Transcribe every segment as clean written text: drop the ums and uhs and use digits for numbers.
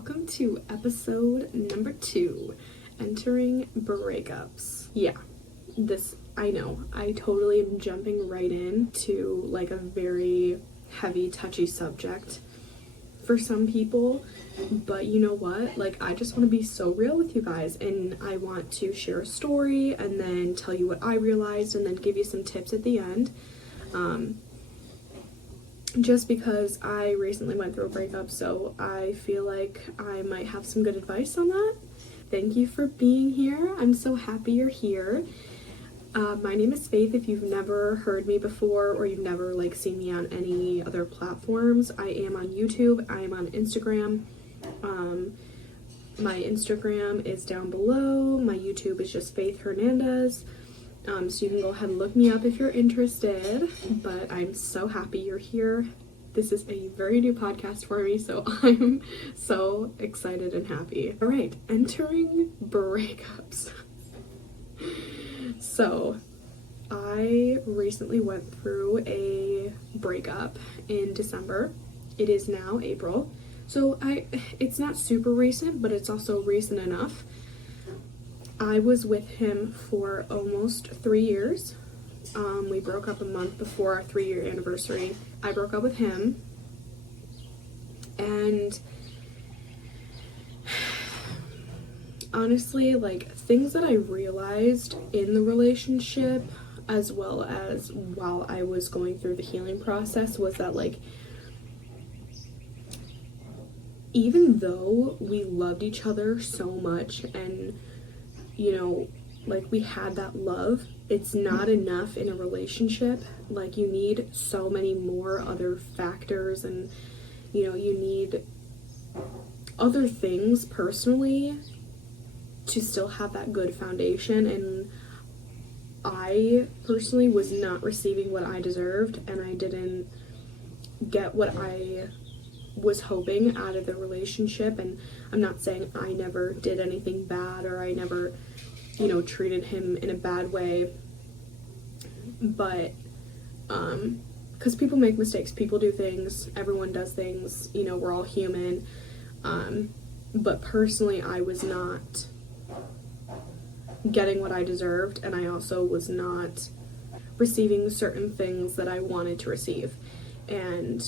welcome to episode number 2, entering breakups. Yeah, I know, I totally am jumping right in to like a very heavy, touchy subject for some people, but you know what, like I just want to be so real with you guys, and I want to share a story and then tell you what I realized and then give you some tips at the end. Just because I recently went through a breakup, so I feel like I might have some good advice on that. Thank you for being here. I'm so happy you're here. My name is Faith. If you've never heard me before or you've never seen me on any other platforms, I am on YouTube. I am on Instagram. My Instagram is down below. My YouTube is just Faith Hernandez. So you can go ahead and look me up if you're interested, but I'm so happy you're here. This is a very new podcast for me, so I'm so excited and happy. All right, entering breakups. So I recently went through a breakup in December. It is now April, so it's not super recent, but it's also recent enough. I was with him for almost 3 years. We broke up a month before our 3-year anniversary. I broke up with him, and honestly, things that I realized in the relationship, as well as while I was going through the healing process, was that even though we loved each other so much and we had that love, it's not enough in a relationship. You need so many more other factors, and you need other things personally to still have that good foundation. And I personally was not receiving what I deserved, and I didn't get what I was hoping out of the relationship. And I'm not saying I never did anything bad, or I never treated him in a bad way, but because people make mistakes, people do things, everyone does things, we're all human, but personally I was not getting what I deserved, and I also was not receiving certain things that I wanted to receive, and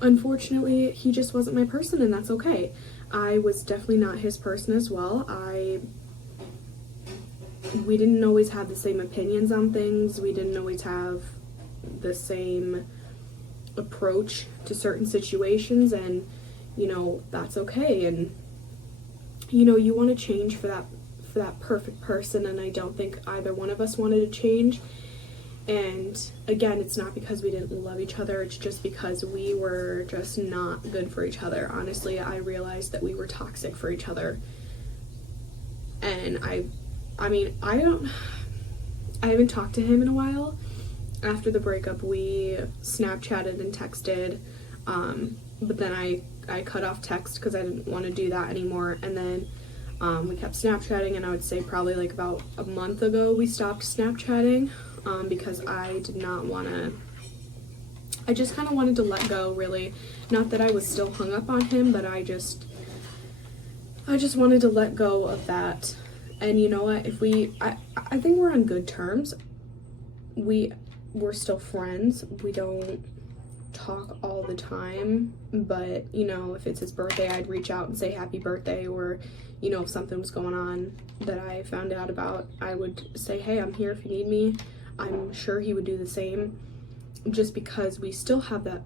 unfortunately he just wasn't my person, and that's okay. I was definitely not his person as well. We didn't always have the same opinions on things. We didn't always have the same approach to certain situations, and that's okay. And you want to change for that perfect person, and I don't think either one of us wanted to change. And again, it's not because we didn't love each other, it's just because we were just not good for each other. Honestly, I realized that we were toxic for each other. And I haven't talked to him in a while. After the breakup, we Snapchatted and texted, but then I cut off text because I didn't want to do that anymore. And then we kept Snapchatting, and I would say probably about a month ago we stopped Snapchatting, because I did not want to. I just kind of wanted to let go, really. Not that I was still hung up on him, but I just wanted to let go of that. And you know what, I think we're on good terms. We're still friends. We don't talk all the time, but if it's his birthday, I'd reach out and say happy birthday, or if something was going on that I found out about, I would say, hey, I'm here if you need me. I'm sure he would do the same, just because we still have that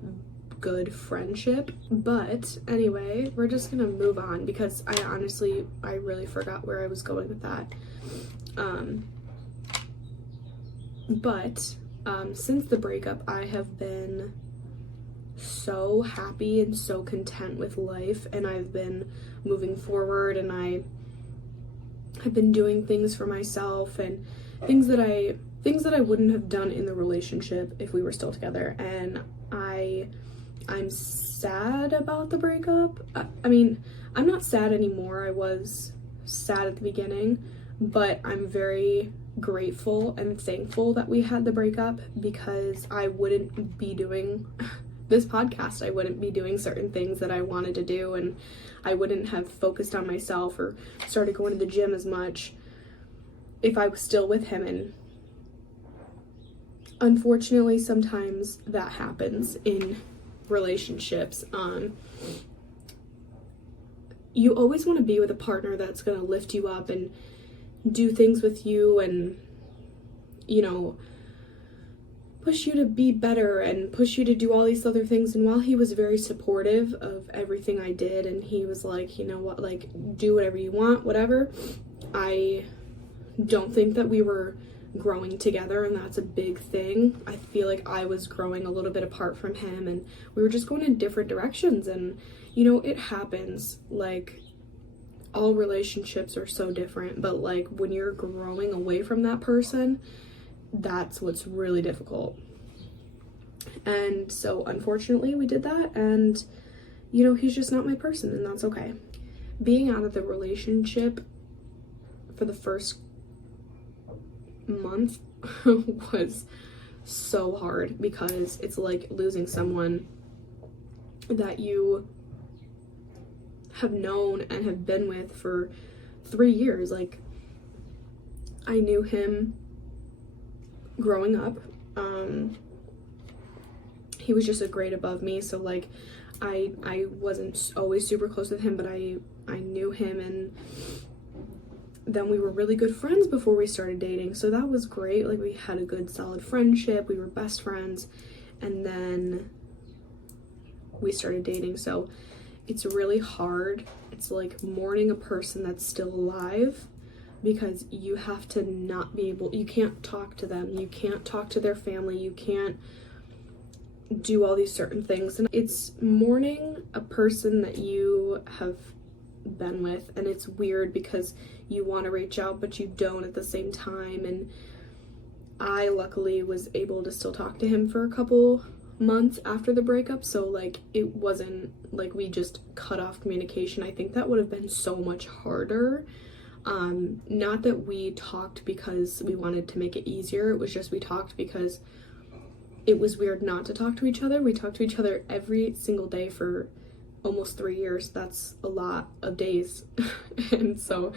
good friendship. But anyway, we're just gonna move on, because I really forgot where I was going with that. But since the breakup, I have been so happy and so content with life, and I've been moving forward, and I have been doing things for myself, and things that I wouldn't have done in the relationship if we were still together. And I'm sad about the breakup. I'm not sad anymore. I was sad at the beginning, but I'm very grateful and thankful that we had the breakup, because I wouldn't be doing this podcast. I wouldn't be doing certain things that I wanted to do, and I wouldn't have focused on myself or started going to the gym as much if I was still with him. And unfortunately, sometimes that happens in relationships. You always want to be with a partner that's going to lift you up and do things with you and, you know, push you to be better and push you to do all these other things. And while he was very supportive of everything I did, and he was like, you know what, like, do whatever you want, whatever, I don't think that we were growing together, and that's a big thing. I feel like I was growing a little bit apart from him, and we were just going in different directions. And you know, it happens. Like, all relationships are so different, but like when you're growing away from that person, that's what's really difficult. And so unfortunately we did that, and you know, he's just not my person, and that's okay. Being out of the relationship for the first month was so hard, because it's like losing someone that you have known and have been with for 3 years. Like, I knew him growing up. He was just a grade above me, so like I wasn't always super close with him, but I knew him, and then we were really good friends before we started dating, so that was great. Like, we had a good solid friendship, we were best friends, and then we started dating. So it's really hard. It's like mourning a person that's still alive, because you have to not be able, you can't talk to them, you can't talk to their family, you can't do all these certain things. And it's mourning a person that you have been with, and it's weird because you want to reach out but you don't at the same time. And I luckily was able to still talk to him for a couple months after the breakup, so like it wasn't like we just cut off communication. I think that would have been so much harder. Not that we talked because we wanted to make it easier, it was just we talked because it was weird not to talk to each other. We talked to each other every single day for almost 3 years. That's a lot of days. And so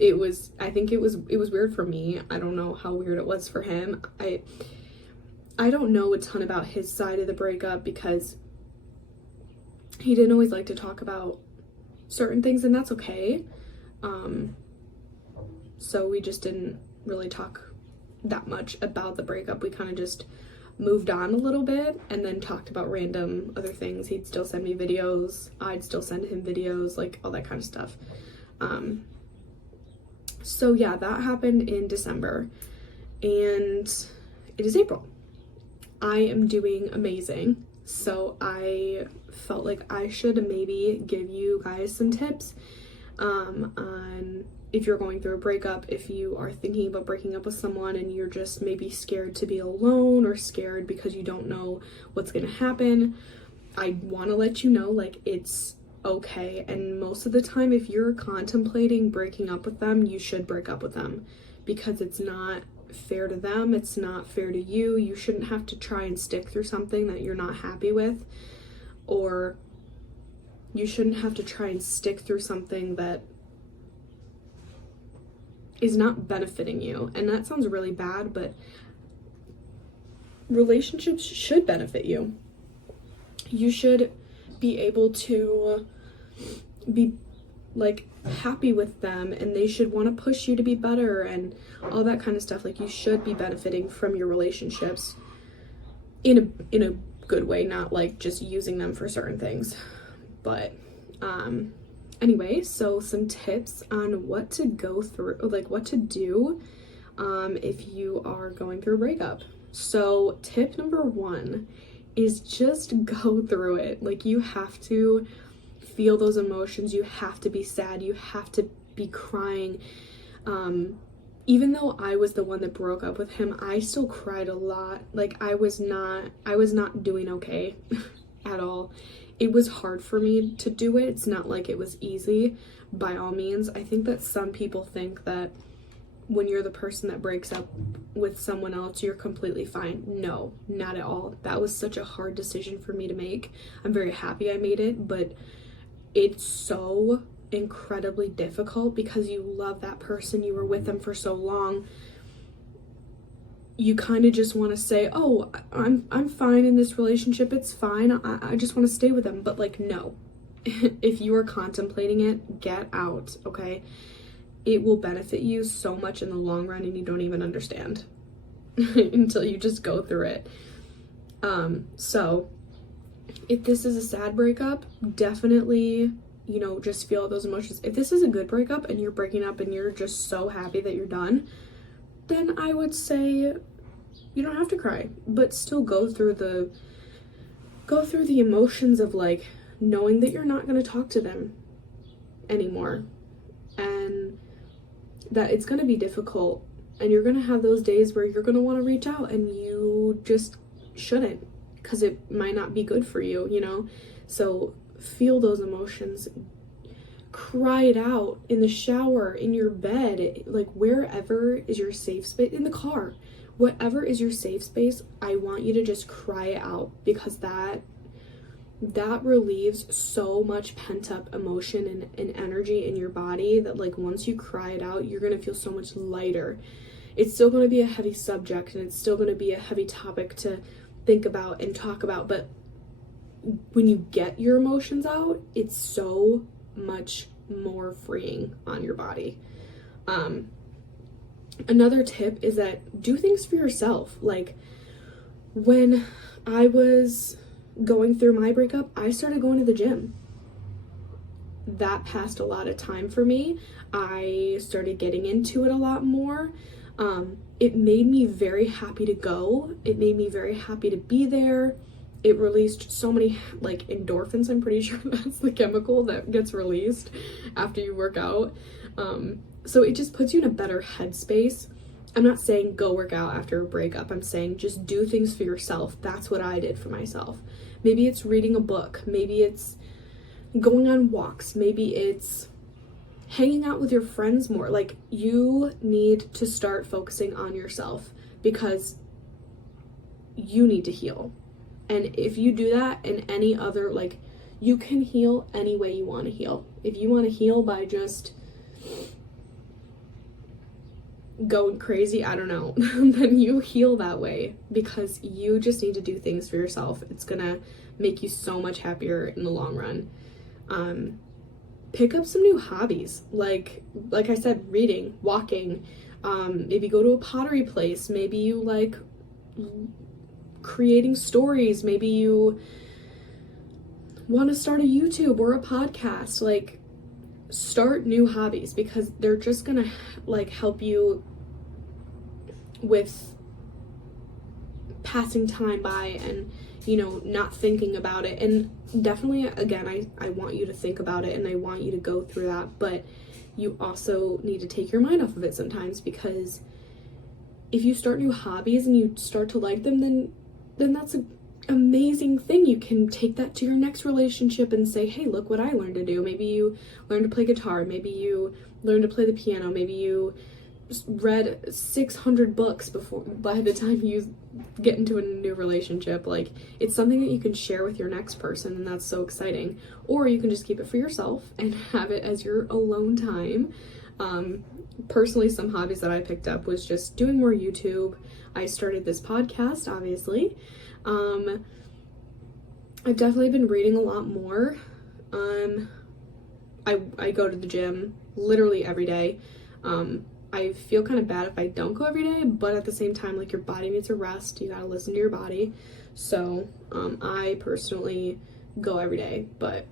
I think it was weird for me. I don't know how weird it was for him. I don't know a ton about his side of the breakup, because he didn't always like to talk about certain things, and that's okay. So we just didn't really talk that much about the breakup. We kind of just moved on a little bit and then talked about random other things. He'd still send me videos, I'd still send him videos, like all that kind of stuff. So yeah, that happened in December, and it is April. I am doing amazing, so I felt like I should maybe give you guys some tips on if you're going through a breakup, if you are thinking about breaking up with someone and you're just maybe scared to be alone, or scared because you don't know what's gonna happen. I want to let you know, like, it's okay. And most of the time, if you're contemplating breaking up with them, you should break up with them, because it's not fair to them, it's not fair to you. You shouldn't have to try and stick through something that you're not happy with, or you shouldn't have to try and stick through something that is not benefiting you. And that sounds really bad, but relationships should benefit you. You should be able to be like happy with them, and they should want to push you to be better and all that kind of stuff. Like, you should be benefiting from your relationships in a good way, not like just using them for certain things. But anyway, so some tips on what to go through, like what to do if you are going through a breakup. So tip number 1 is just go through it. Like, you have to feel those emotions, you have to be sad, you have to be crying. Even though I was the one that broke up with him, I still cried a lot. Like, I was not doing okay at all. It was hard for me to do it. It's not like it was easy, by all means. I think that some people think that when you're the person that breaks up with someone else, you're completely fine. No, not at all. That was such a hard decision for me to make. I'm very happy I made it, but it's so incredibly difficult because you love that person, you were with them for so long. You kind of just want to say, oh, I'm fine in this relationship, it's fine, I just want to stay with them. But like, no. If you are contemplating it, get out, okay? It will benefit you so much in the long run, and you don't even understand until you just go through it. So if this is a sad breakup, definitely, you know, just feel those emotions. If this is a good breakup and you're breaking up and you're just so happy that you're done, then I would say you don't have to cry, but still go through the emotions of like knowing that you're not going to talk to them anymore, and that it's going to be difficult, and you're going to have those days where you're going to want to reach out and you just shouldn't, because it might not be good for you, you know? So feel those emotions, cry it out in the shower, in your bed, like wherever is your safe space, in the car, whatever is your safe space. I want you to just cry it out, because that relieves so much pent-up emotion and energy in your body that like once you cry it out, you're going to feel so much lighter. It's still going to be a heavy subject, and it's still going to be a heavy topic to think about and talk about, but when you get your emotions out, it's so much more freeing on your body. Another tip is that do things for yourself. Like when I was going through my breakup, I started going to the gym. That passed a lot of time for me. I started getting into it a lot more. It made me very happy to go. It made me very happy to be there. It released so many like endorphins. I'm pretty sure that's the chemical that gets released after you work out. So it just puts you in a better headspace. I'm not saying go work out after a breakup. I'm saying just do things for yourself. That's what I did for myself. Maybe it's reading a book. Maybe it's going on walks. Maybe it's hanging out with your friends more. Like, you need to start focusing on yourself, because you need to heal. And if you do that in any other, like, you can heal any way you want to heal. If you want to heal by just going crazy, I don't know, then you heal that way, because you just need to do things for yourself. It's gonna make you so much happier in the long run. Pick up some new hobbies, like I said, reading, walking, maybe go to a pottery place, maybe you like creating stories, maybe you want to start a YouTube or a podcast. Like, start new hobbies, because they're just gonna like help you with passing time by and, you know, not thinking about it. And definitely, again, I want you to think about it, and I want you to go through that, but you also need to take your mind off of it sometimes, because if you start new hobbies and you start to like them, then that's an amazing thing. You can take that to your next relationship and say, hey, look what I learned to do. Maybe you learned to play guitar, maybe you learned to play the piano, maybe you read 600 books by the time you get into a new relationship. Like, it's something that you can share with your next person, and that's so exciting. Or you can just keep it for yourself and have it as your alone time. Personally, some hobbies that I picked up was just doing more YouTube. I started this podcast, obviously. I've definitely been reading a lot more. I go to the gym literally every day. I feel kind of bad if I don't go every day, but at the same time, like, your body needs a rest. You gotta listen to your body. So, I personally go every day, but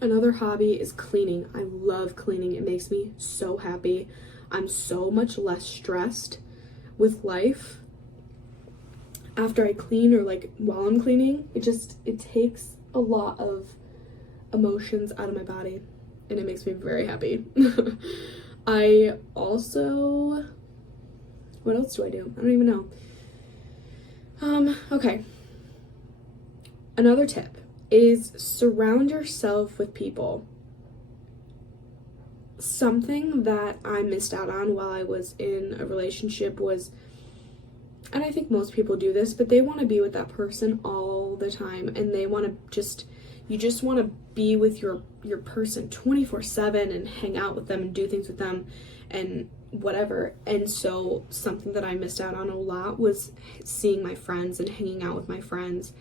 another hobby is cleaning. I love cleaning. It makes me so happy. I'm so much less stressed with life after I clean, or like while I'm cleaning. It takes a lot of emotions out of my body, and it makes me very happy. I also, what else do I do? I don't even know. Okay. Another tip is surround yourself with people something that I missed out on while I was in a relationship was, and I think most people do this, but they want to be with that person all the time, and they want to you just want to be with your person 24/7 and hang out with them and do things with them and whatever. And so something that I missed out on a lot was seeing my friends and hanging out with my friends.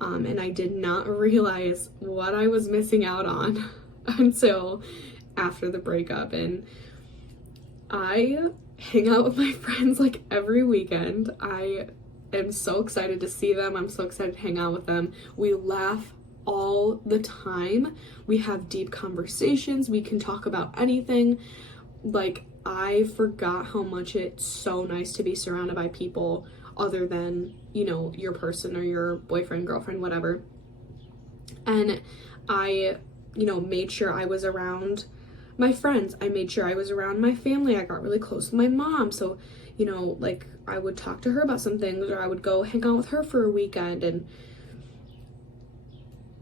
And I did not realize what I was missing out on until after the breakup. And I hang out with my friends like every weekend. I am so excited to see them. I'm so excited to hang out with them. We laugh all the time. We have deep conversations. We can talk about anything. Like, I forgot how much it's so nice to be surrounded by people other than, you know, your person or your boyfriend, girlfriend, whatever. And I, you know, made sure I was around my friends. I made sure I was around my family. I got really close with my mom. So, you know, like, I would talk to her about some things, or I would go hang out with her for a weekend, and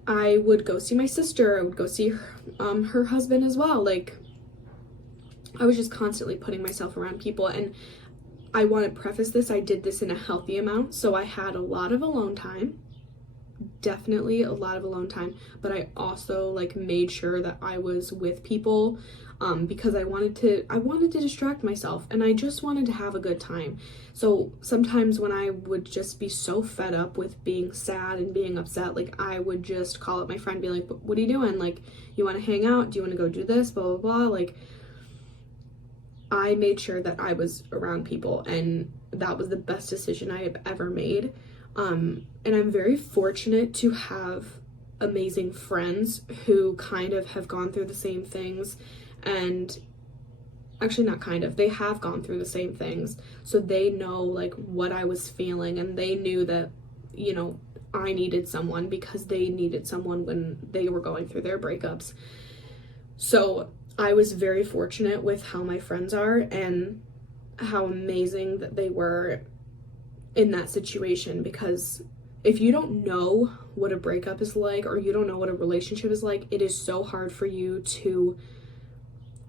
I would go see my sister. I would go see her husband as well. Like, I was just constantly putting myself around people. And I want to preface this, I did this in a healthy amount. So I had a lot of alone time, definitely a lot of alone time, but I also like made sure that I was with people because I wanted to distract myself, and I just wanted to have a good time. So sometimes when I would just be so fed up with being sad and being upset, like, I would just call up my friend and be like, what are you doing? Like, you want to hang out? Do you want to go do this? Blah, blah, blah. Like, I made sure that I was around people, and that was the best decision I have ever made. And I'm very fortunate to have amazing friends who kind of have gone through the same things, and actually not kind of, they have gone through the same things. So they know like what I was feeling, and they knew that, you know, I needed someone because they needed someone when they were going through their breakups. So I was very fortunate with how my friends are and how amazing that they were in that situation, because if you don't know what a breakup is like, or you don't know what a relationship is like, it is so hard for you to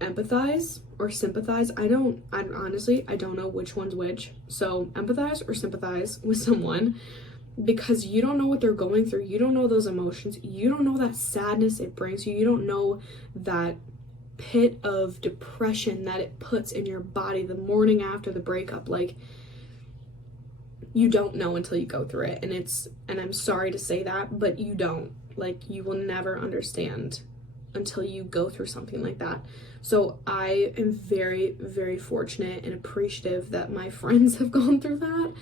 empathize or sympathize. I honestly don't know which one's which. So empathize or sympathize with someone, because you don't know what they're going through. You don't know those emotions. You don't know that sadness it brings you. You don't know that pit of depression that it puts in your body the morning after the breakup. Like, you don't know until you go through it. And I'm sorry to say that, but you don't. Like, you will never understand until you go through something like that. So I am very, very fortunate and appreciative that my friends have gone through that.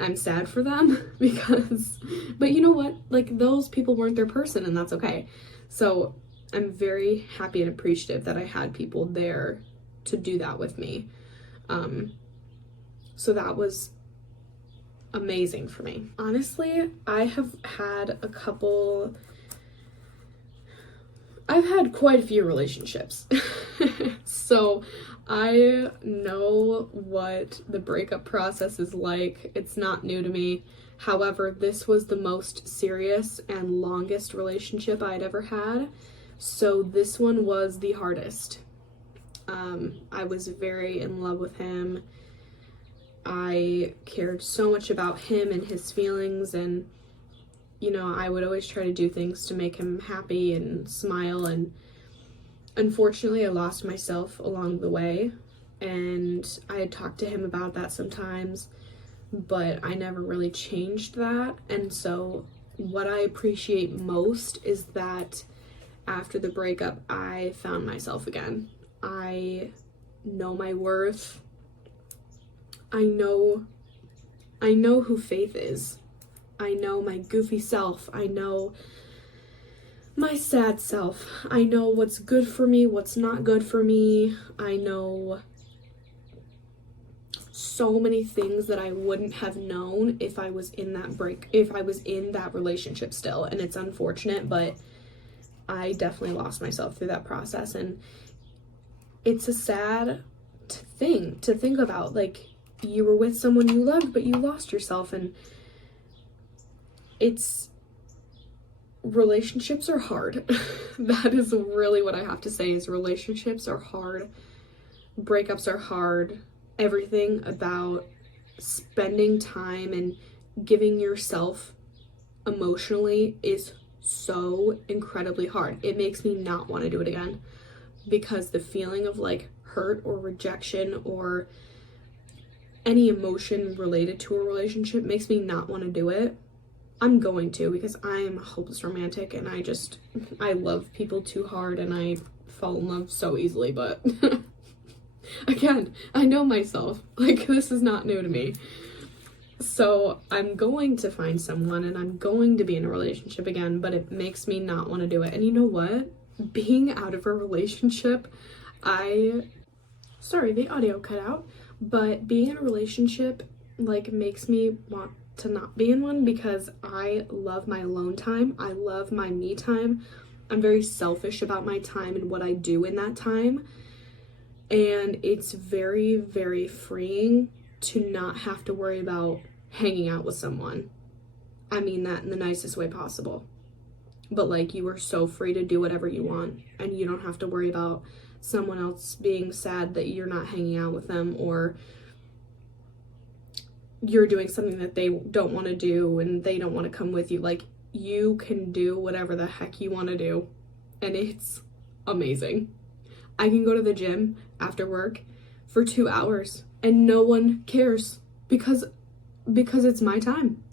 I'm sad for them but you know what? Like, those people weren't their person, and that's okay. So I'm very happy and appreciative that I had people there to do that with me. So that was amazing for me. Honestly, I've had quite a few relationships. So I know what the breakup process is like. It's not new to me. However, this was the most serious and longest relationship I'd ever had. So this one was the hardest. I was very in love with him. I cared so much about him and his feelings, and, you know, I would always try to do things to make him happy and smile, and unfortunately I lost myself along the way, and I had talked to him about that sometimes, but I never really changed that. And so what I appreciate most is that after the breakup, I found myself again. I know my worth. I know who Faith is. I know my goofy self. I know my sad self. I know what's good for me, what's not good for me. I know so many things that I wouldn't have known if I was in that relationship still. And it's unfortunate, but I definitely lost myself through that process. And it's a sad thing to think about. Like, you were with someone you loved, but you lost yourself, and it's relationships are hard. That is really what I have to say, is relationships are hard. Breakups are hard. Everything about spending time and giving yourself emotionally is so incredibly hard. It makes me not want to do it again, because the feeling of like hurt or rejection or any emotion related to a relationship makes me not want to do it. I'm going to, because I'm a hopeless romantic and I love people too hard and I fall in love so easily, but again, I know myself. Like, this is not new to me. So I'm going to find someone and I'm going to be in a relationship again, but it makes me not want to do it. And you know what? Being out of a relationship, sorry, the audio cut out, but being in a relationship, like, makes me want to not be in one, because I love my alone time. I love my me time. I'm very selfish about my time and what I do in that time. And it's very, very freeing to not have to worry about hanging out with someone. I mean that in the nicest way possible. But like, you are so free to do whatever you want, and you don't have to worry about someone else being sad that you're not hanging out with them, or you're doing something that they don't want to do and they don't want to come with you. Like, you can do whatever the heck you want to do, and it's amazing. I can go to the gym after work for 2 hours and no one cares, because it's my time.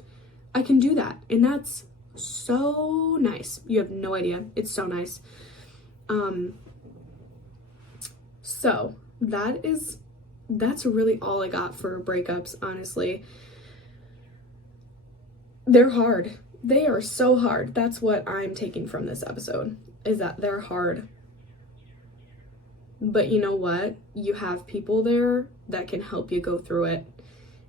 I can do that, and that's so nice. You have no idea. It's so nice. So that's really all I got for breakups, honestly. They're hard. They are so hard. That's what I'm taking from this episode, is that they're hard. But you know what? You have people there that can help you go through it.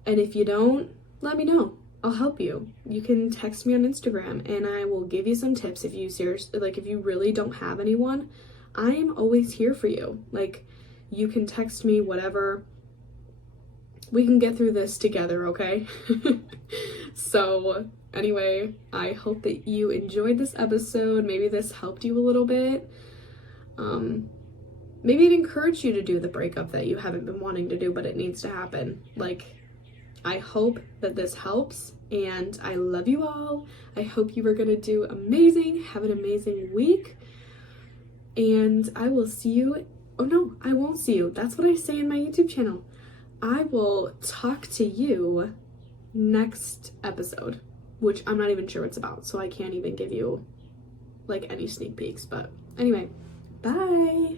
And if you don't, let me know. I'll help you. You can text me on Instagram and I will give you some tips. If you really don't have anyone, I'm always here for you. Like, you can text me, whatever. We can get through this together, okay? So anyway, I hope that you enjoyed this episode. Maybe this helped you a little bit. Maybe it encouraged you to do the breakup that you haven't been wanting to do, but it needs to happen. Like, I hope that this helps, and I love you all. I hope you are going to do amazing. Have an amazing week. And I will see you. Oh no, I won't see you. That's what I say in my YouTube channel. I will talk to you next episode, which I'm not even sure what it's about, so I can't even give you like any sneak peeks. But anyway, bye.